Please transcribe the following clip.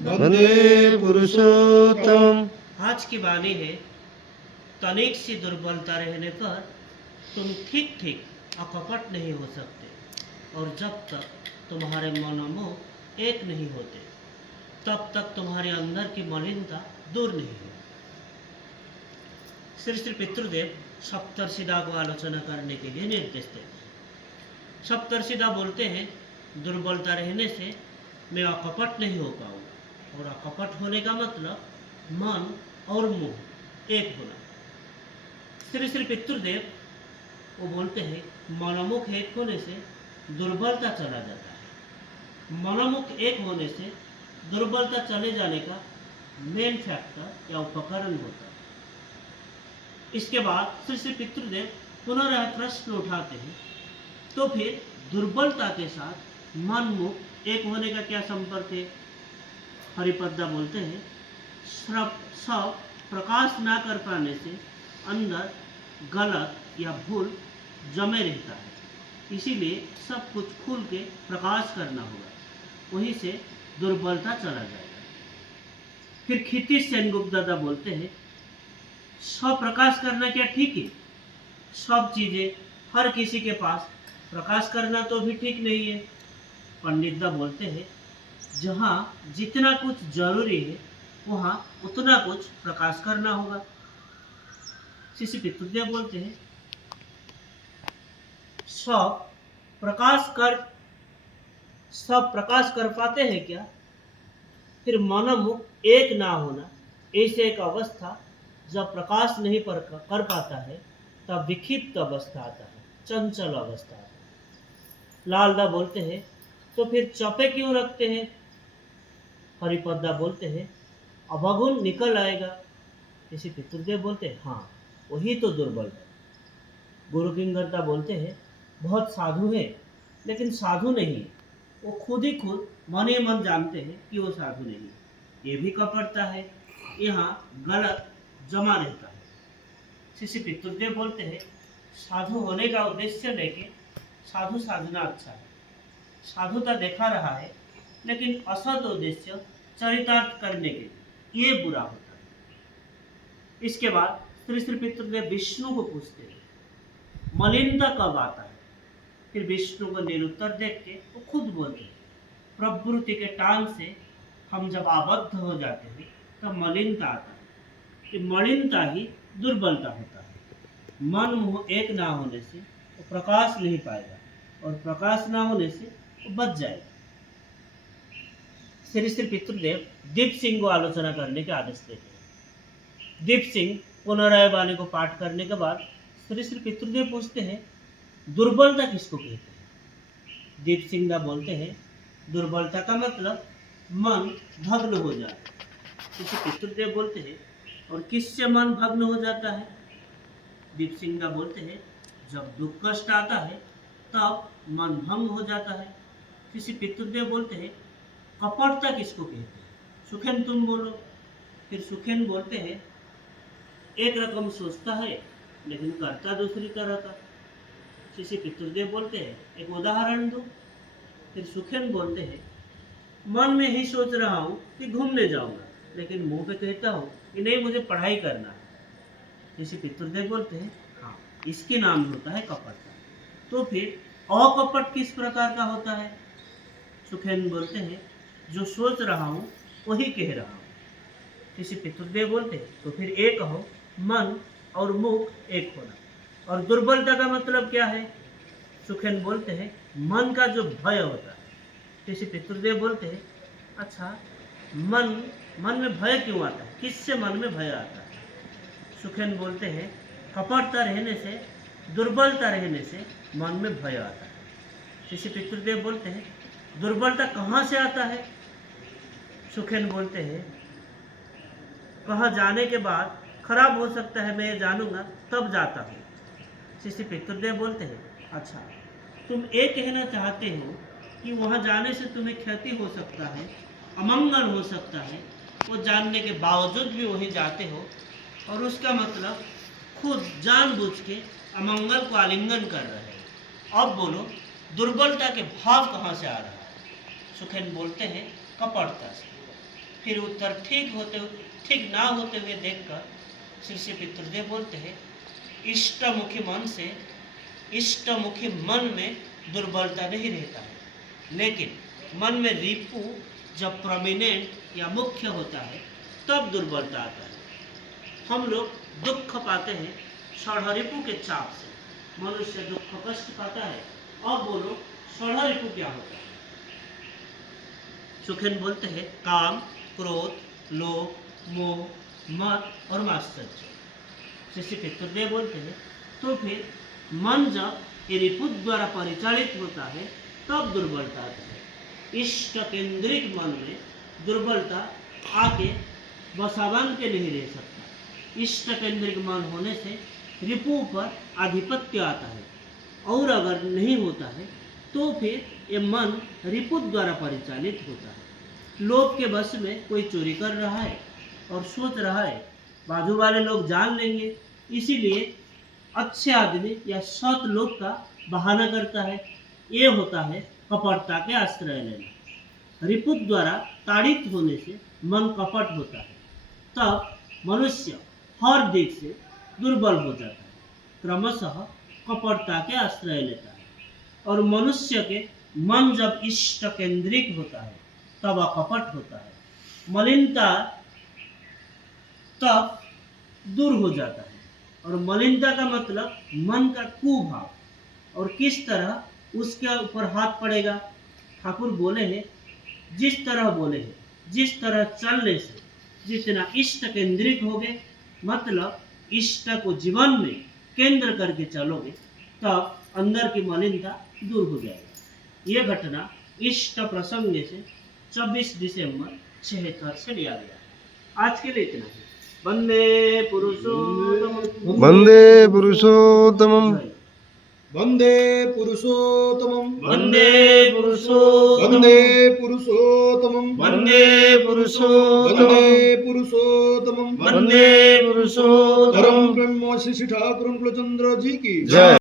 वंदे पुरुषोत्तम। आज की वाणी है, तनिक सी दुर्बलता रहने पर तुम ठीक ठीक अकपट नहीं हो सकते, और जब तक तुम्हारे मनोमुख एक नहीं होते तब तक तुम्हारे अंदर की मलिनता दूर नहीं होती। श्री श्री पितृदेव सप्तर्षिदा को आलोचना करने के लिए निर्देश देते हैं। सप्तर्षिदा बोलते हैं, दुर्बलता रहने से मैं अकपट नहीं हो पाऊंगा, और अकपट होने का मतलब मन और मुंह एक होना। श्री श्री पितृदेव वो बोलते हैं, मनोमुख एक होने से दुर्बलता चला जाता है। मनोमुख एक होने से दुर्बलता चले जाने का मेन फैक्टर या उपकरण होता है। इसके बाद श्री श्री पितृदेव पुनः प्रश्न उठाते हैं, तो फिर दुर्बलता के साथ मन मुख एक होने का क्या संपर्क है? हरिपद्दा बोलते हैं, सब प्रकाश ना कर पाने से अंदर गलत या भूल जमे रहता है, इसीलिए सब कुछ खुल के प्रकाश करना होगा, वहीं से दुर्बलता चला जाएगा। फिर क्षितिज सेनगुप्त दादा बोलते हैं, सब प्रकाश करना क्या ठीक है? सब चीजें हर किसी के पास प्रकाश करना तो भी ठीक नहीं है। पंडित दा बोलते हैं, जहाँ जितना कुछ जरूरी है वहाँ उतना कुछ प्रकाश करना होगा। श्री पितृदेव बोलते हैं, सब प्रकाश कर पाते हैं क्या? फिर मनोमुख एक ना होना, ऐसे एक अवस्था जब प्रकाश नहीं कर पाता है तब विक्षिप्त अवस्था आता है, चंचल अवस्था आता है। लालदा बोलते हैं, तो फिर चपे क्यों रखते हैं? हरिपद्दा बोलते हैं, अवगुण निकल आएगा। इसी पितृदेव बोलते हैं, हाँ वही तो दुर्बल है। गुरु किंगरता बोलते हैं, बहुत साधु है लेकिन साधु नहीं है, वो खुद ही खुद मन ही मन जानते हैं कि वो साधु नहीं है, ये भी कपटता है, यहाँ गलत जमा रहता है। श्री पितृदेव बोलते हैं, साधु होने का उद्देश्य लेके साधु साधना अच्छा है, साधुता देखा रहा है लेकिन असत उद्देश्य चरितार्थ करने के लिए ये बुरा होता है। इसके बाद श्री श्री पितृदेव विष्णु को पूछते हैं, मलिनता कब आता है? फिर विष्णु को निरुत्तर देख के वो खुद बोलते हैं, प्रवृत्ति के टांग से हम जब आबद्ध हो जाते हैं तब मलिनता आता है, कि मलिनता ही दुर्बलता होता है। मन मुंह एक ना होने से वो प्रकाश नहीं पाएगा, और प्रकाश ना होने से वो बच जाएगा। श्री श्री पितृदेव दीप सिंह को आलोचना करने के आदेश देते हैं। दीप सिंह पुनराय वाणी को पाठ करने के बाद श्री श्री पितृदेव पूछते हैं, दुर्बलता किसको कहते हैं? दीप सिंह दा बोलते हैं, दुर्बलता का मतलब मन भग्न हो जाए। श्री पितृदेव बोलते हैं, और किससे मन भग्न हो जाता है? दीप सिंह दा बोलते हैं, जब दुख कष्ट आता है तब मन भंग हो जाता है। किसी पितृदेव बोलते हैं, कपटता किसको कहते हैं? सुखेन तुम बोलो। फिर सुखेन बोलते हैं, एक रकम सोचता है लेकिन करता दूसरी तरह का। किसी पितृदेव बोलते हैं, एक उदाहरण दो। फिर सुखेन बोलते हैं, मन में ही सोच रहा हूँ कि घूमने जाऊंगा, लेकिन मुंह पे कहता हूँ कि नहीं मुझे पढ़ाई करना है। किसी पितृदेव बोलते हैं, हाँ इसके नाम होता है कपटता। तो फिर अकपट किस प्रकार का होता है? सुखेन बोलते हैं, जो सोच रहा हूँ वही कह रहा हूँ। किसी पितृदेव बोलते हैं, तो फिर एक कहो, मन और मुख एक होना। और दुर्बलता का मतलब क्या है? सुखेन बोलते हैं, मन का जो भय होता है। किसी पितृदेव बोलते हैं, अच्छा मन में भय क्यों आता है? किससे मन में भय आता है? सुखेन बोलते हैं, कपटता रहने से, दुर्बलता रहने से मन में भय आता है। किसी पितृदेव बोलते हैं, दुर्बलता कहाँ से आता है? सुखेन बोलते हैं, कहाँ जाने के बाद खराब हो सकता है, मैं ये जानूंगा तब जाता हूँ। श्री पितृदेव बोलते हैं, अच्छा तुम ये कहना चाहते हो कि वहाँ जाने से तुम्हें क्षति हो सकता है, अमंगल हो सकता है, वो जानने के बावजूद भी वहीं जाते हो, और उसका मतलब खुद जानबूझ के अमंगल को आलिंगन कर रहे हो। अब बोलो, दुर्बलता के भाव कहाँ से आ रहा है? सुखेन बोलते हैं, कपटता से। फिर उत्तर ठीक ना होते हुए देखकर श्री श्री पितृदेव बोलते हैं, इष्टमुखी मन में दुर्बलता नहीं रहता है, लेकिन मन में रिपु जब प्रोमिनेंट या मुख्य होता है तब दुर्बलता आता है। हम लोग दुख पाते हैं षढ़रिपु के चाप से, मनुष्य दुख कष्ट पाता है। अब बोलो षढ़रिपु क्या होता है? सुखेन बोलते हैं, काम, क्रोध, लोभ, मोह, मद और मात्सर्य। श्री पितृदेव बोलते हैं, तो फिर मन जब ये रिपु द्वारा परिचालित होता है तब दुर्बलता आता है। इष्ट केंद्रित मन में दुर्बलता आके बसावन के नहीं रह सकता। इष्ट केंद्रित मन होने से रिपु पर आधिपत्य आता है, और अगर नहीं होता है तो फिर ये मन रिपु द्वारा परिचालित होता है। लोभ के बस में कोई चोरी कर रहा है और सोच रहा है बाजू वाले लोग जान लेंगे, इसीलिए अच्छे आदमी या सत लोग का बहाना करता है। ये होता है कपटता के आश्रय लेना। रिपु द्वारा ताड़ित होने से मन कपट होता है, तब मनुष्य हर दिक से दुर्बल हो जाता है, क्रमशः कपटता के आश्रय लेता है। और मनुष्य के मन जब इष्ट केंद्रित होता है तब अकपट होता है, मलिनता तब दूर हो जाता है। और मलिनता का मतलब मन का कुभाव, और किस तरह उसके ऊपर हाथ पड़ेगा। ठाकुर बोले हैं, जिस तरह चलने से जितना इष्ट केंद्रित होगे, मतलब इष्ट को जीवन में केंद्र करके चलोगे, तब अंदर की मलिनता दूर हो जाएगी। ये घटना इष्ट प्रसंग से 24 दिसंबर 76 से लिया गया। आज के लिए इतना ही। वंदे पुरुषोत्तमं वंदे पुरुषोत्तमं वंदे पुरुषोत्तमं वंदे पुरुषोत्तमं वंदे पुरुषोत्तमं वंदे पुरुषोत्तमं वंदे पुरुषोत्तमं वंदे पुरुषोत्तमं। परम ब्रह्म श्री ठाकुर कुलचंद्र जी की जय।